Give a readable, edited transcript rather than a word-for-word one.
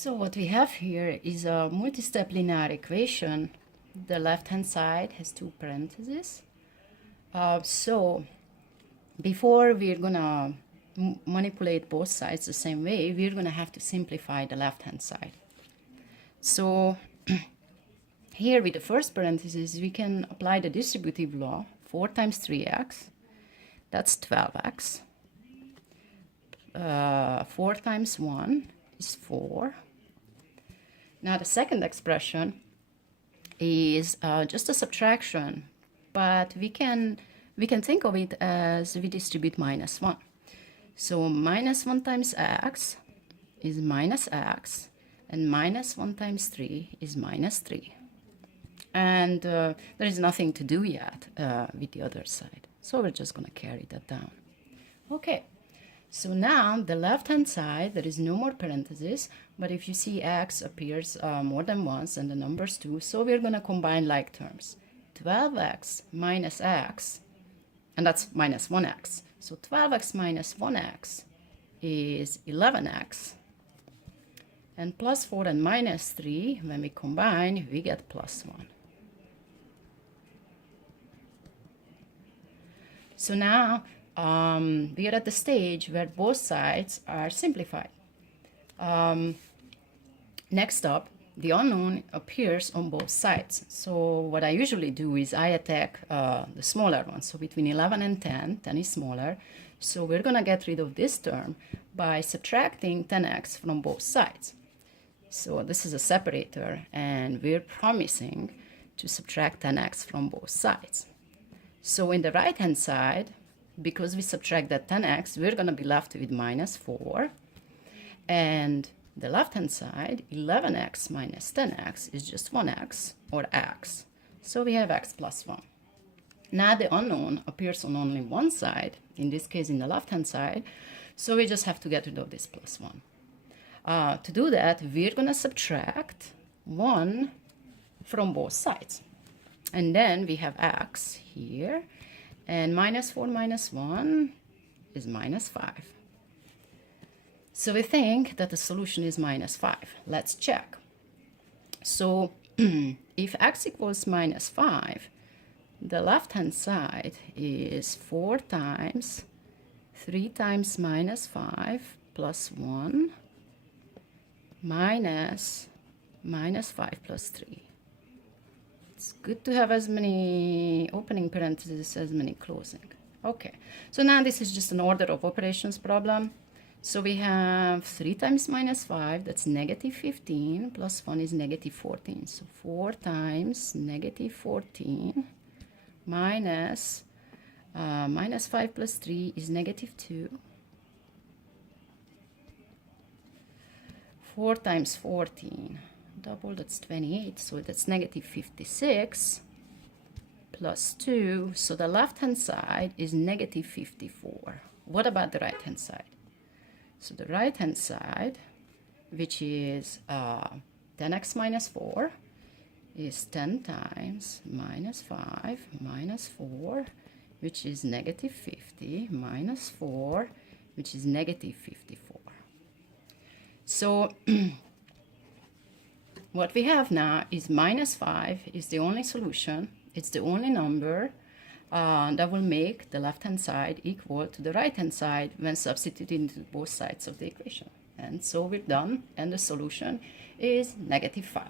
So what we have here is a multi-step linear equation. The left-hand side has two parentheses. So before we're gonna manipulate both sides the same way, we're gonna have to simplify the left-hand side. So here with the first parenthesis, we can apply the distributive law. 4 times 3x, that's 12x. 4 times 1 is 4. Now the second expression is just a subtraction, but we can think of it as we distribute minus 1. So minus 1 times x is minus x, and minus 1 times 3 is minus 3. And there is nothing to do yet with the other side. So we're just going to carry that down. Okay, so now the left-hand side, there is no more parentheses, but if you see x appears more than once and the numbers too, so we're going to combine like terms. 12x minus x, and that's minus 1x. So 12x minus 1x is 11x. And plus 4 and minus 3, when we combine, we get plus 1. So now we are at the stage where both sides are simplified. Next up, the unknown appears on both sides. So what I usually do is I attack the smaller one. So between 11 and 10, 10 is smaller. So we're going to get rid of this term by subtracting 10x from both sides. So this is a separator, and we're promising to subtract 10x from both sides. So in the right-hand side, because we subtract that 10x, we're going to be left with minus 4. And the left-hand side, 11x minus 10x is just 1x, or x. So we have x plus 1. Now the unknown appears on only one side, in this case in the left-hand side, so we just have to get rid of this plus 1. To do that, we're going to subtract 1 from both sides. And then we have x here, and minus 4 minus 1 is minus 5. So we think that the solution is minus 5. Let's check. So if x equals minus 5, the left-hand side is 4 times 3 times minus 5 plus 1 minus 5 plus 3. It's good to have as many opening parentheses as many closing. Okay, so now this is just an order of operations problem. So we have 3 times minus 5, that's negative 15, plus 1 is negative 14. So 4 times negative 14 minus 5 plus 3 is negative 2. 4 times 14, double, that's 28, so that's negative 56, plus 2, so the left-hand side is negative 54. What about the right-hand side? So the right-hand side, which is 10x minus 4, is 10 times minus 5 minus 4, which is negative 50, minus 4, which is negative 54. So what we have now is minus 5 is the only solution. It's the only number that will make the left-hand side equal to the right-hand side when substituted into both sides of the equation. And so we're done, and the solution is negative 5.